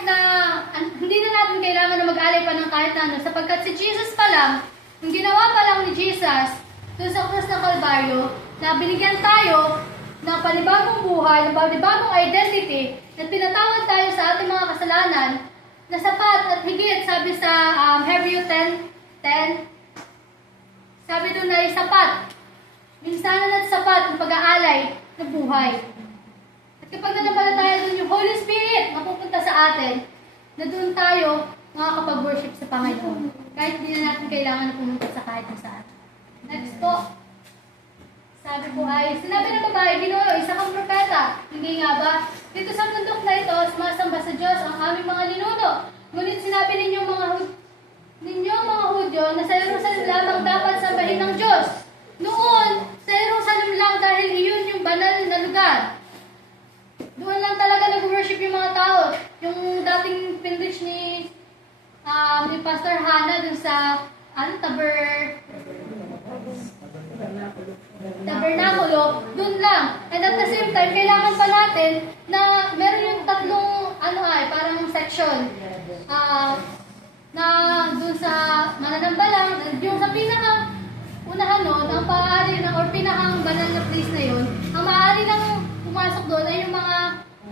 na hindi na natin kailangan na mag-alay pa ng kahit na ano sapagkat si Jesus pa lang, yung ginawa pa lang ni Jesus doon sa krus ng Kalbaryo, na binigyan tayo ng panibagong buhay, ng panibagong identity, at pinatawad tayo sa ating mga kasalanan, na sapat at higit, sabi sa Hebrew 10:10, sabi doon na sapat, minsanan at sapat ng pag-aalay ng buhay. At kapag nanampalataya doon yung Holy Spirit na pupunta sa atin, na doon tayo makakapag-worship sa Panginoon. Kahit hindi na natin kailangan na pumunta sa kahit na saan. Next po. Sabi po ay, sinabi ng babae, Ginoo, isa kang propeta. Hindi nga ba? Dito sa bundok na ito, sumasamba sa Diyos ang aming mga ninuno. Ngunit sinabi ninyo mga Hudyo na sa Jerusalem lamang dapat sambahin ng Diyos. Noon, sa Jerusalem lang dahil iyon yung banal na lugar. Doon lang talaga nag-worship yung mga tao. Yung dating pinrich ni Pastor Hannah dun sa Tabernakulo, dun lang. And at the same time, kailangan pa natin na meron yung tatlong parang section. Na dun sa mananambalang, yung sa pinaka-unahan nun, ang maaari na, or pinakang banal na place na yun, ang maaari nang pumasok doon ay yung mga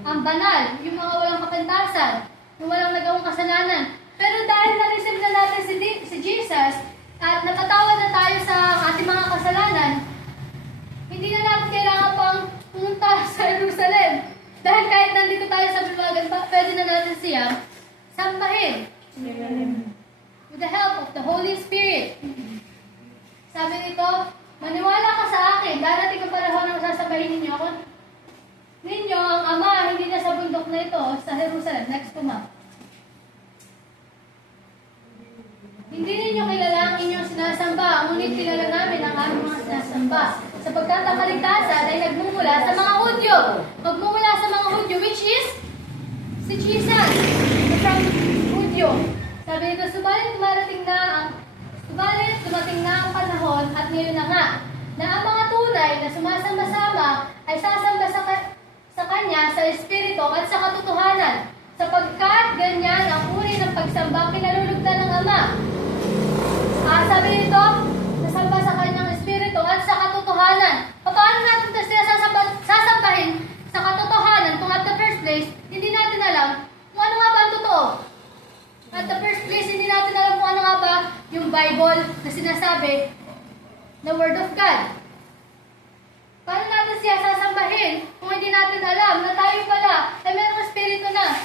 banal, yung mga walang kapantasan, yung walang nagawang kasalanan. Pero dahil na-receive na natin si Jesus, at napatawad na tayo sa ating mga kasalanan, hindi na natin kailangan pang pumunta sa Jerusalem. Dahil kahit nandito tayo sa bulwagan, pwede na natin siya sambahin. With the help of the Holy Spirit. Sabi nito, maniwala ka sa akin, darating ang panahon na sasabahin ninyo ako. Jerusalem. Next po, ma'am. Hindi ninyo kilala ang inyong sinasamba, ngunit kilala namin ang aming mga sinasamba. Sapagkat ang kaligtasan ay nagmumula sa mga Hudyo. Magmumula sa mga Hudyo, which is si Jesus. From Hudyo. Sabi nito, subalit dumating na ang panahon at ngayon na nga, na ang mga tunay na sumasama-sama ay sasamba sa Kanya sa Espiritu at sa katotohanan, sapagkat ganyan ang uri ng pagsamba kinalulugdan ng Ama. Sabi nito, nasamba sa Kanyang Espiritu at sa katotohanan. Paano natin ito sila sasambahin sa katotohanan kung at the first place, hindi natin alam kung ano nga ba ang totoo? At the first place, hindi natin alam kung ano nga ba yung Bible na sinasabi na Word of God. Paano natin siya sasambahin kung hindi natin alam na tayo pala ay mayroong Espiritu na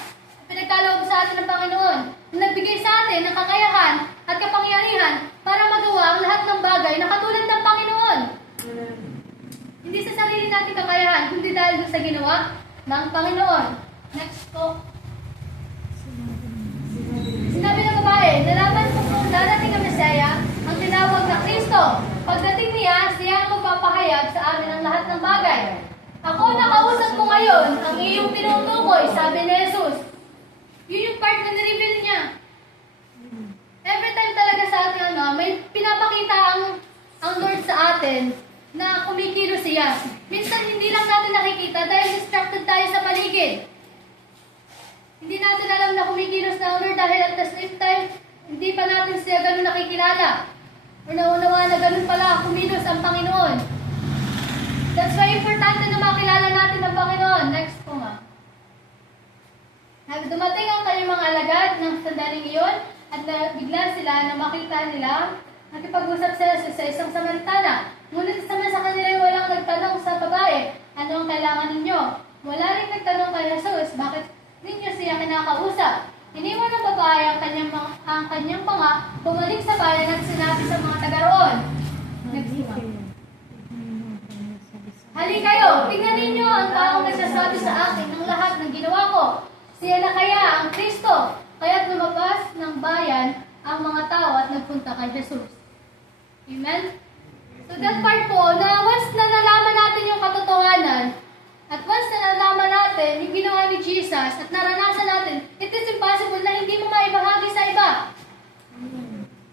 pinagkaloob sa atin ng Panginoon na nagbigay sa atin ng kakayahan at kapangyarihan para magawa ang lahat ng bagay na katulad ng Panginoon. Hindi sa sarili natin kakayahan, kundi dahil sa ginawa ng Panginoon. Next po. Sinabi ng babae, nalaman ko kung darating ang Mesaya, ang tinawag na Kristo. Pagdating niya, siya ang magpapahayag sa amin ang lahat ng bagay. Ako nakausap mo ngayon ang iyong tinutukoy, sabi ni Jesus. Yun yung part na nireveal niya. Every time talaga sa atin, may pinapakita ang Lord sa atin na kumikilos siya. Minsan hindi lang natin nakikita dahil distracted tayo sa paligid. Hindi natin alam na kumikilos na ang Lord dahil at the same time, hindi pa natin siya ganun nakikilala. O naunawa na ganun pala kumilos ang Panginoon. That's why importante na makilala natin ang Panginoon. Next po, ma. Dumating ang kanyang mga alagad ng sandaling iyon at bigla sila na makita nila nakipag-usap sila sa isang Samaritana. Ngunit sama sa kanila walang nagtanong sa babae, ano ang kailangan ninyo? Wala rin nagtanong kay Jesus, bakit ninyo siya kinakausap? Iniwan ng babae ang kanyang mga bumalik sa bayan at sinabi sa mga taga roon. Next one. Hali kayo, tingnan ninyo ang taong nagsasabi sa akin ng lahat ng ginawa ko. Siya na kaya ang Kristo, kaya't lumabas ng bayan ang mga tao at nagpunta kay Jesus. Amen? So that part po, na once na nalaman natin yung katotohanan, at once na nalaman natin yung ginawa ni Jesus at naranasan natin, it is impossible na hindi mo maibahagi sa iba.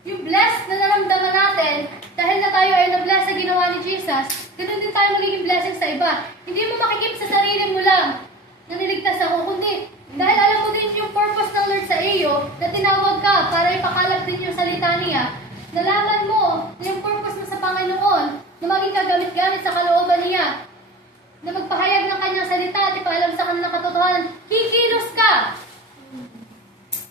Yung blessed na naramdaman natin, dahil na tayo ay na-bless sa ginawa ni Jesus, ganun din tayo magiging blessing sa iba. Hindi mo makikip sa sarili mo lang na niligtas ako, kundi dahil alam mo din yung purpose ng Lord sa iyo, na tinawag ka para ipakalat din yung salita niya, nalaman mo na yung purpose mo sa Panginoon, na maging kagamit-gamit sa kalooban niya, na magpahayag ng kanyang salita at ipaalam sa kanyang katotohanan, kikilos ka!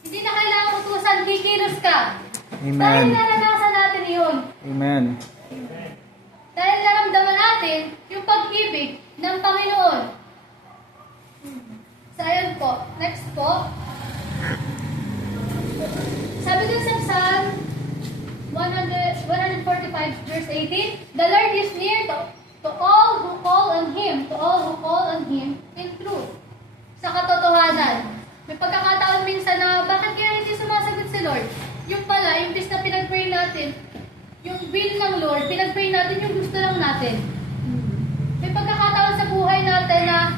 Hindi na kailangan utusan, kikilos ka! Amen. Dahil naranasan natin yun. Amen. Dahil naramdaman natin yung pag-ibig ng Panginoon. So, ayun po. Next po. Sabi dun sa Psalm 145 verse 18, the Lord is near to all who call on Him, in truth. Sa katotohanan. May pagkakataon minsan na bakit kaya hindi sumasagot si Lord? Yung pala, yung bis na pinag-pray natin, yung will ng Lord, pinag-pray natin yung gusto lang natin. May pagkakataon sa buhay natin na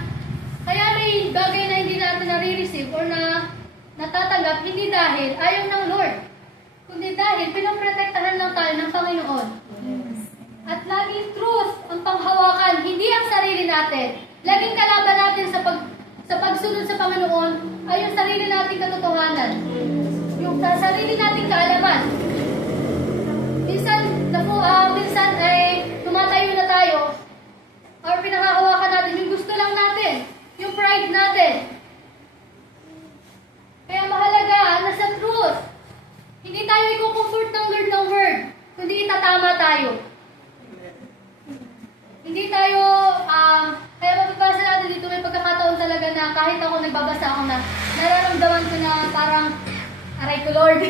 kaya may bagay na hindi natin nare-receive or na natatanggap, hindi dahil ayaw ng Lord, kundi dahil pinaprotektahan lang tayo ng Panginoon. At laging truth ang panghawakan, hindi ang sarili natin. Laging kalaban natin sa pagsunod sa Panginoon ay yung sarili nating katotohanan. Yung sarili nating kaalaman. Minsan ay tumatayo na tayo or pinanghahawakan natin yung gusto lang natin. Yung pride natin. Kaya mahalaga na sa truth. Hindi tayo i-comfort ng Lord ng word, kundi itatama tayo. Hindi tayo, kaya mababasa natin dito, may pagkakataon talaga na kahit ako nagbabasa ako na nararamdaman ko na parang, aray ko Lord,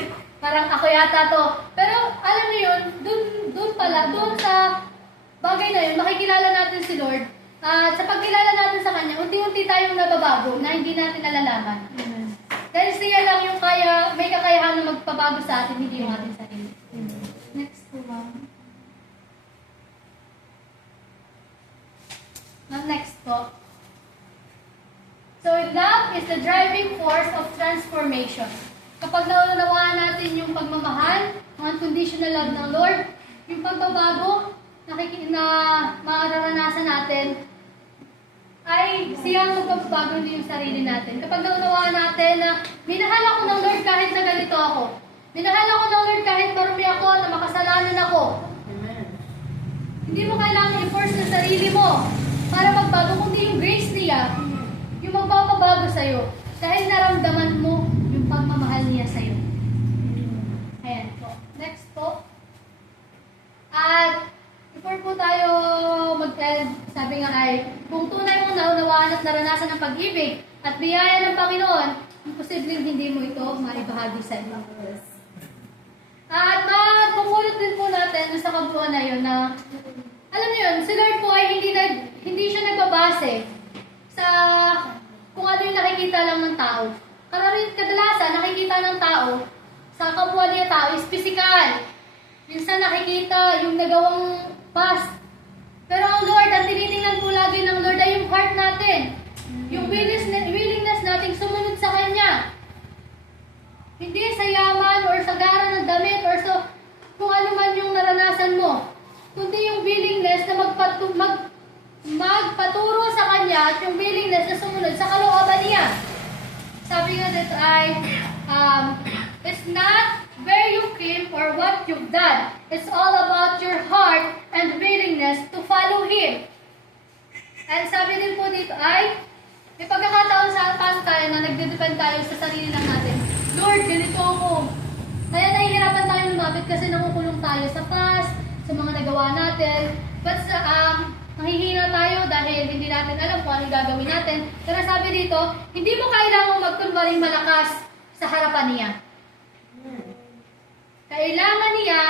parang ako yata to. Pero alam niyo yun, dun sa bagay na yun, makikilala natin si Lord. At sa pagkilala natin sa Kanya, unti-unti tayong nababago na hindi natin nalalaman. Dahil siya lang yung may kakayahan na magpabago sa atin, hindi yung ating sarili. Next po, ma'am. Next po. So, love is the driving force of transformation. Kapag naunawaan natin yung pagmamahal, ang unconditional love ng Lord, yung pagbabago na mararanasan natin, ay siyang magbabago din yung sarili natin. Kapag naunawaan natin na minahal ako ng Lord kahit na ganito ako. Minahal ako ng Lord kahit marumi ako, na makasalanan ako. Hindi mo kailangan i-force ng sarili mo para magbago, kundi yung grace niya, yung magpapabago sa'yo. Dahil naramdaman mo yung pagmamahal niya sa'yo. Ayan po. Next po. At before po tayo mag-end, sabi nga ay, kung tunay mong naunawaan at naranasan ang pag-ibig at biyaya ng Panginoon, imposibleng hindi mo ito maibahagi sa iba. At mapupulot din po natin sa kabuuan na yun na, alam niyo yun, si Lord po ay hindi siya nagbabase sa kung ano yung nakikita lang ng tao. Kadalasan, nakikita ng tao sa kapwa niya tao is physical. Minsan nakikita yung nagawang past. Pero ang Lord, ang tinitingnan po lagi ng Lord ay yung heart natin. Yung willingness nating sumunod sa Kanya. Hindi sa yaman or sa gara ng damit or sa kung ano man yung naranasan mo. Kundi yung willingness na magpaturo sa Kanya at yung willingness na sumunod sa kalooban niya. Sabi nga dito ay, it's not where you came or what you've done. It's all about your heart and willingness to follow Him. And sabi din po dito ay, may pagkakataon sa past tayo na nagdedepend tayo sa sarili lang natin. Lord, ganito ako. Kaya nahihirapan tayo lumapit kasi nakukulong tayo sa past, sa mga nagawa natin. But mahihina tayo dahil hindi natin alam kung ano gagawin natin. Pero sabi dito, hindi mo kailangang magkunwaring malakas sa harapan niya. Kailangan niya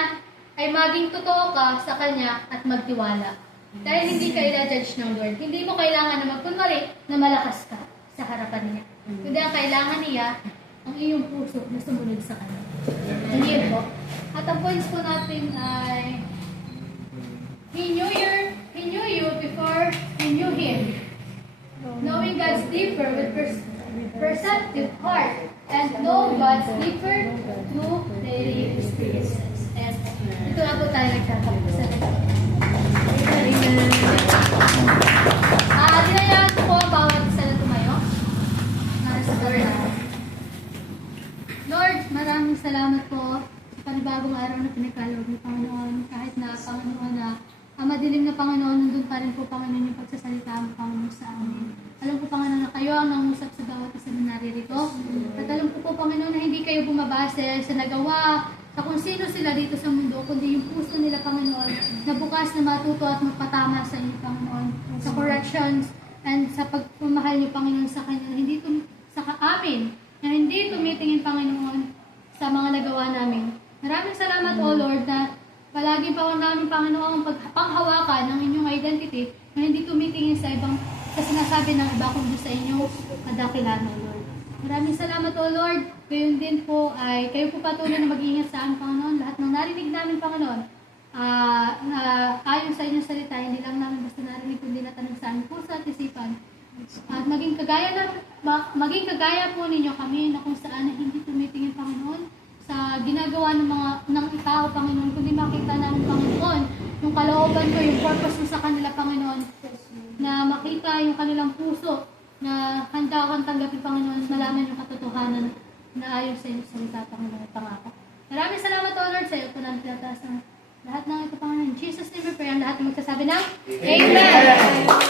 ay maging totoo ka sa Kanya at magtiwala. Dahil hindi ka ina-judge ng Lord. Hindi mo kailangan na magkunwari na malakas ka sa harapan niya. Kundi ang kailangan niya, ang iyong puso na sumunod sa Kanya. Hindi po. At ang points po natin ay, He knew you before He knew Him. Knowing God's deeper with perceptive heart and know God's deeper through daily experiences. And ito na po tayo nagkakapos sa ito. Dinayaan po ang bawat isa na tumayo. Nasa Lord. Lord, maraming salamat po sa panibagong araw na pinagkaloob ni Panginoon. Kahit na Panginoon na madilim na Panginoon, nandun pa rin po Panginoon yung pagsasalita mo Panginoon sa amin. Alam po Panginoon na kayo ang nangusap sa bawat isa na naririto. At alam po Panginoon na hindi kayo bumabase sa nagawa, sa kung sino sila dito sa mundo, kundi yung puso nila Panginoon na bukas na matuto at magpatama sa inyo Panginoon. Sa corrections and sa pagmamahal niyo Panginoon sa kanya, sa amin, na hindi tumitingin Panginoon sa mga nagawa namin. Maraming salamat O Lord na palagi pa namin Panginoon panghawakan ng inyong identity na hindi tumitingin sa ibang sa sinasabi ng iba kundi sa inyong kadakilan O Lord. Maraming salamat O Lord. Gayon din po ay kayo po patuloy na mag-iingat sa amin Panginoon. Lahat ng narinig namin Panginoon na ayon sa inyong salita, hindi lang namin basta narinig kundi natanong sa aming puso at isipan. At maging kagaya po ninyo kami na kung saan na hindi tumitingin Panginoon sa ginagawa ng tao Panginoon, kundi makita namin Panginoon yung kalooban ko, yung purpose mo sa kanila Panginoon, na makita yung kanilang puso na handa kang tanggapin Panginoon, malaman yung katotohanan na ayon sa inyong salita Panginoon at pangako. Maraming salamat O Lord sa iyo po namin pinataas ng lahat ng ito Panginoon. In Jesus' name we pray, ang lahat ng magsasabi ng Amen!